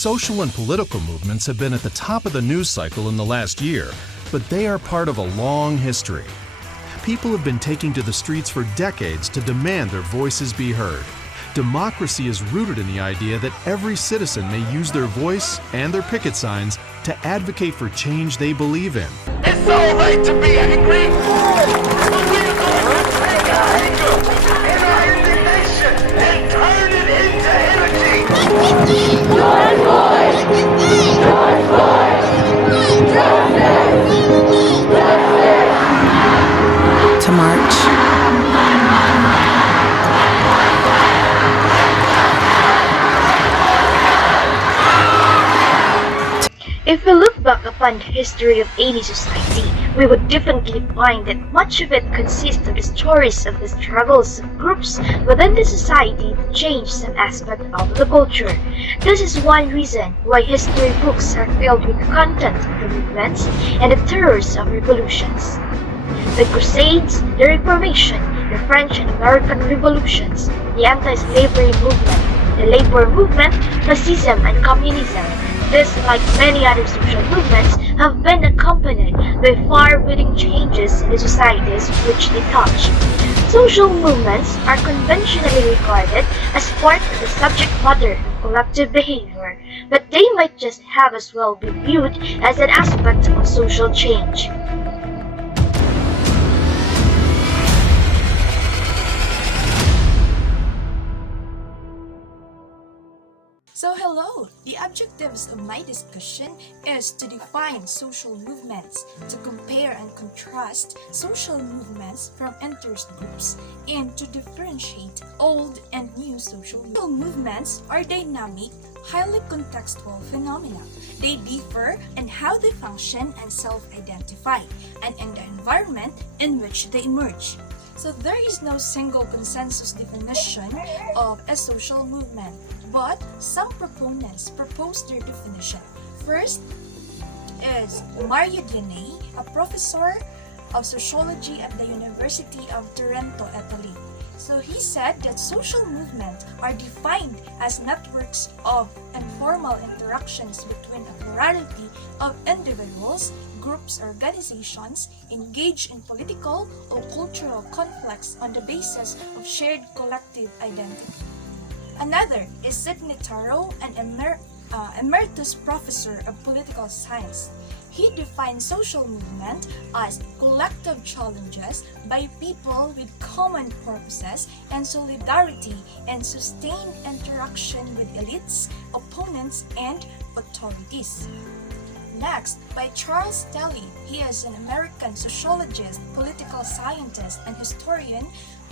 social and political movements have been at the top of the news cycle in the last year, but they are part of a long history. People have been taking to the streets for decades to demand their voices be heard. Democracy is rooted in the idea that every citizen may use their voice and their picket signs to advocate for change they believe in. It's all right to be angry, but we're going to take our anger and our indignation and turn it into energy. George Floyd! George Floyd! Justice! To march. If we look back upon the history of any society, we would definitely find that much of it consists of the stories of the struggles of groups within the society to change some aspect of the culture. This is one reason why history books are filled with the content of the movements and the terrors of revolutions. The Crusades, the Reformation, the French and American revolutions, the anti-slavery movement, the labor movement, fascism and communism. This, like many other social movements, have been accompanied by far-reaching changes in the societies which they touch. Social movements are conventionally regarded as part of the subject matter of collective behavior, but they might just have as well be viewed as an aspect of social change. So hello! The objectives of my discussion is to define social movements, to compare and contrast social movements from interest groups, and to differentiate old and new social movements. Social movements are dynamic, highly contextual phenomena. They differ in how they function and self-identify, and in the environment in which they emerge. So there is no single consensus definition of a social movement, but some proponents propose their definition. First is Mario Diane, a professor of sociology at the University of Toronto, Italy. So he said that social movements are defined as networks of informal interactions between a plurality of individuals, groups, organizations engaged in political or cultural conflicts on the basis of shared collective identity. Another is Sidney Taro, an emeritus professor of political science. He defines social movement as collective challenges by people with common purposes and solidarity and sustained interaction with elites, opponents, and authorities. Next, by Charles Tilly. He is an American sociologist, political scientist, and historian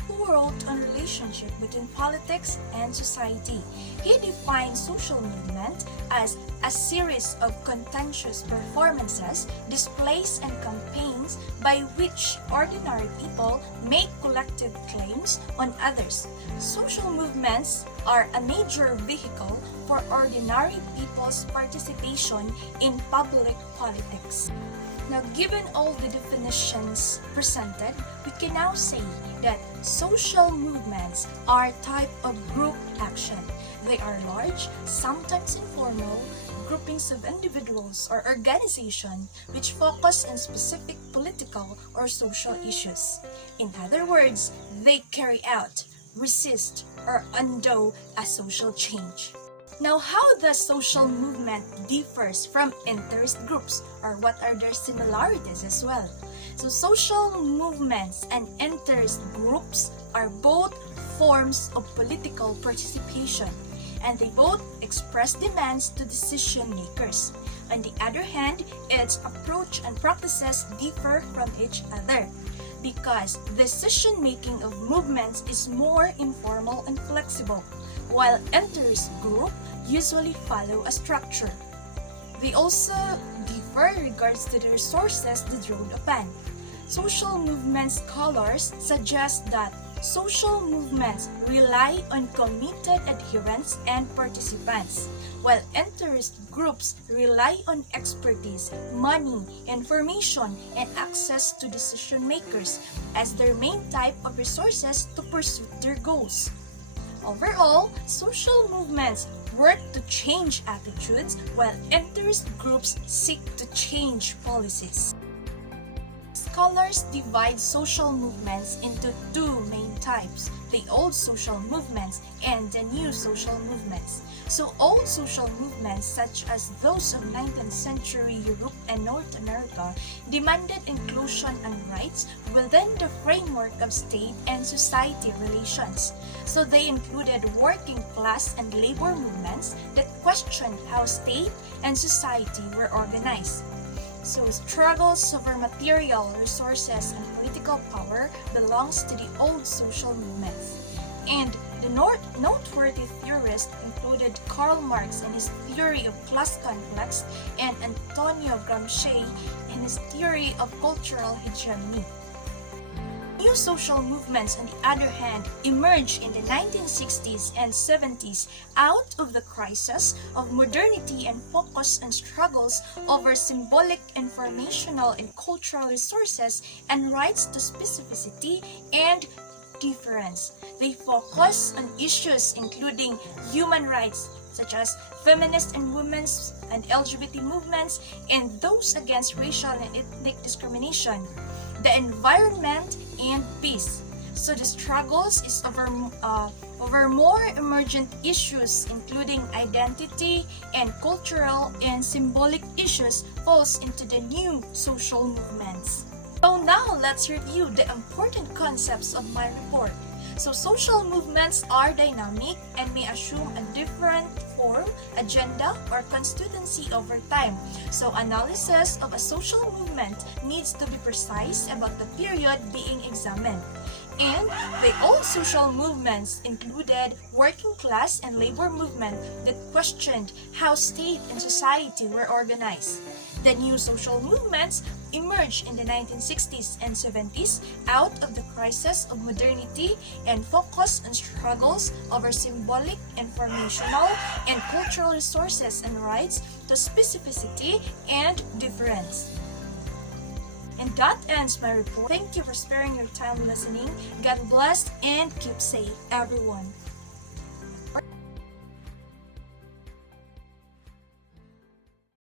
who wrote on relationship between politics and society. He defines social movement as a series of contentious performances, displays, and campaigns by which ordinary people make collective claims on others. Social movements are a major vehicle for ordinary people's participation in public politics. Now, given all the definitions presented, we can now say that social movements are a type of group action. They are large, sometimes informal, groupings of individuals or organizations which focus on specific political or social issues. In other words, they carry out, resist, or undo a social change. Now, how the social movement differs from interest groups, or what are their similarities as well? So, social movements and interest groups are both forms of political participation, and they both express demands to decision makers. On the other hand, its approach and practices differ from each other, because decision-making of movements is more informal and flexible, while interest groups usually follow a structure. They also differ in regards to the resources they draw upon. Social movement scholars suggest that social movements rely on committed adherents and participants, while interest groups rely on expertise, money, information, and access to decision makers as their main type of resources to pursue their goals. Overall, social movements work to change attitudes while interest groups seek to change policies. Scholars divide social movements into two main types, the old social movements and the new social movements. So old social movements, such as those of 19th century Europe and North America, demanded inclusion and rights within the framework of state and society relations. So they included working class and labor movements that questioned how state and society were organized. So struggles over material resources and political power belongs to the old social movements. And the noteworthy theorists included Karl Marx and his theory of class conflicts and Antonio Gramsci and his theory of cultural hegemony. New social movements, on the other hand, emerged in the 1960s and 70s out of the crisis of modernity and focus on struggles over symbolic, informational, and cultural resources and rights to specificity and difference. They focus on issues including human rights, such as feminist and women's and LGBT movements, and those against racial and ethnic discrimination, the environment, and peace. So the struggles is over more emergent issues including identity and cultural and symbolic issues falls into the new social movements. So now let's review the important concepts of my report. So social movements are dynamic and may assume a different form, agenda, or constituency over time. So analysis of a social movement needs to be precise about the period being examined. And the old social movements included working class and labor movement that questioned how state and society were organized. The new social movements emerged in the 1960s and 70s out of the crisis of modernity and focused on struggles over symbolic, informational, and cultural resources and rights to specificity and difference. And that ends my report. Thank you for sparing your time listening. God bless and keep safe, everyone.